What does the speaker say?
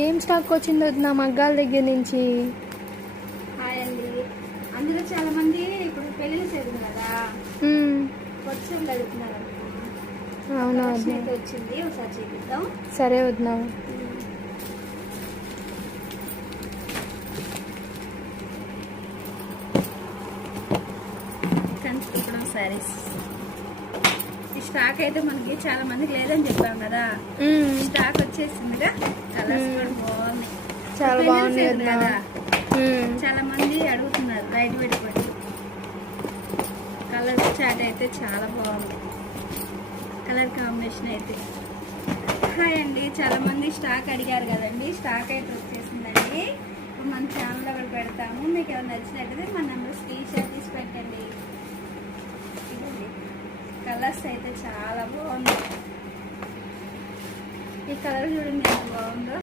ఏం స్టాక్ వచ్చిందో నా మగ్గాల దగ్గర నుంచి. హాయ్ అండి. అందులో చాలా మంది ఇప్పుడు పెళ్ళిళ్ళు చేసింది కదా, వచ్చి అడుగుతున్నారు. అవునా? వచ్చింది, ఒకసారి చూపిద్దాం. సరే వద్దాం. కంచిపురం శారీస్ ఈ స్టాక్ అయితే మనకి చాలా మందికి లేదని చెప్పాం కదా, స్టాక్ వచ్చేసిందిగా. కలర్స్ కూడా బాగున్నాయి, చాలా బాగుంది కదా. చాలా మంది అడుగుతున్నారు లైట్ పెట్టుకోండి. కలర్ చాట్ అయితే చాలా బాగుంది, కలర్ కాంబినేషన్ అయితే. హాయ్ అండి, చాలా మంది స్టాక్ అడిగారు కదండి, స్టాక్ అయితే వచ్చేసిందండి. ఇప్పుడు మన ఛానల్లో కూడా పెడతాము. మీకు ఎవరు నచ్చినట్టయితే మన నెంబర్ స్క్రీన్ షాట్ తీసి పెట్టండి. కలర్స్ అయితే చాలా బాగుంది. ఈ కలర్ చూడండి ఎంత బాగుందో.